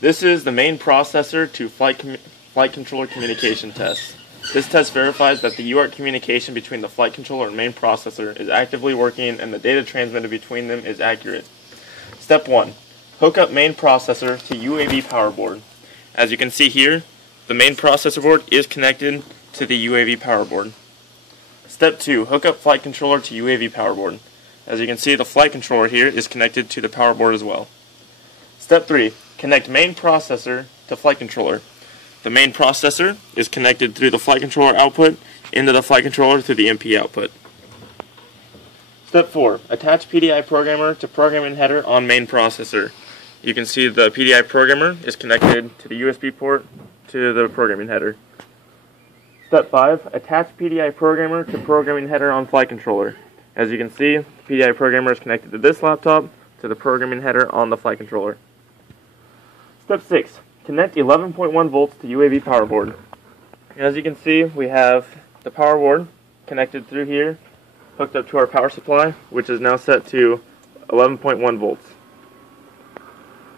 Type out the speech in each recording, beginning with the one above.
This is the main processor to flight controller communication test. This test verifies that the UART communication between the flight controller and main processor is actively working and the data transmitted between them is accurate. Step 1. Hook up main processor to UAV power board. As you can see here, the main processor board is connected to the UAV power board. Step 2. Hook up flight controller to UAV power board. As you can see, the flight controller here is connected to the power board as well. Step 3. Connect main processor to flight controller. The main processor is connected through the flight controller output into the flight controller through the MP output. Step 4. Attach PDI programmer to programming header on main processor. You can see the PDI programmer is connected to the USB port to the programming header. Step 5. Attach PDI programmer to programming header on flight controller. As you can see, the PDI programmer is connected to this laptop to the programming header on the flight controller. Step 6. Connect 11.1 volts to UAV power board. As you can see, we have the power board connected through here, hooked up to our power supply, which is now set to 11.1 volts.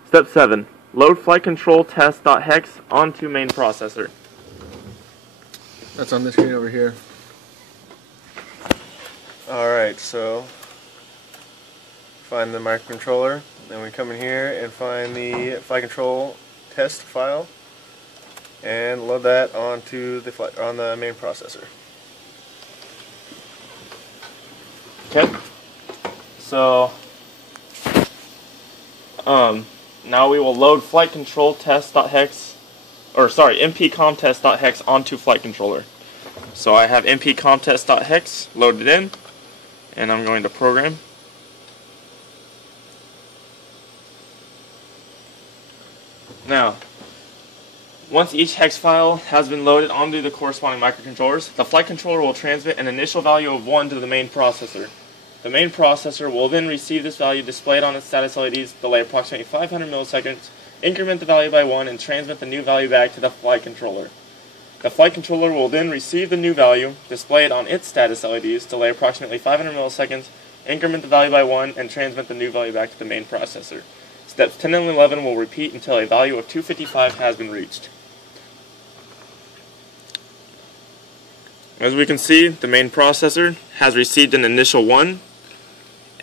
Step 7. Load flight control test.hex onto main processor. That's on the screen over here. Alright, so find the microcontroller, then we come in here and find the flight control test file and load that onto the main processor. Okay. So now we will load flight control test.hex, or sorry, mpcomtest.hex onto flight controller. So I have mpcomtest.hex loaded in, and I'm going to program. Now, once each hex file has been loaded onto the corresponding microcontrollers, the flight controller will transmit an initial value of 1 to the main processor. The main processor will then receive this value displayed on its status LEDs, delay approximately 500 milliseconds, increment the value by 1, and transmit the new value back to the flight controller. The flight controller will then receive the new value displayed on its status LEDs, delay approximately 500 milliseconds, increment the value by 1, and transmit the new value back to the main processor. Steps 10 and 11 will repeat until a value of 255 has been reached. As we can see, the main processor has received an initial 1,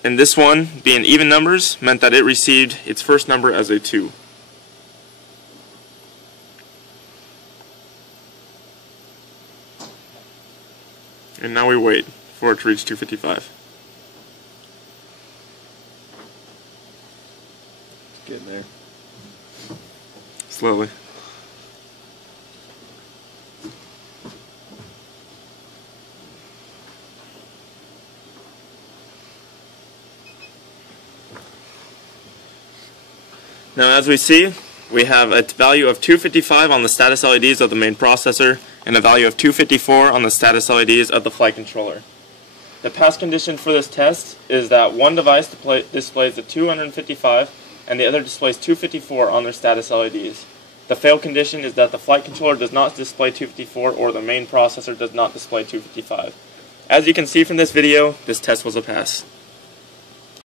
and this one, being even numbers, meant that it received its first number as a 2. And now we wait for it to reach 255. Getting there. Slowly. Now as we see, we have a value of 255 on the status LEDs of the main processor and a value of 254 on the status LEDs of the flight controller. The pass condition for this test is that one device displays the 255 and the other displays 254 on their status LEDs. The fail condition is that the flight controller does not display 254 or the main processor does not display 255. As you can see from this video, this test was a pass.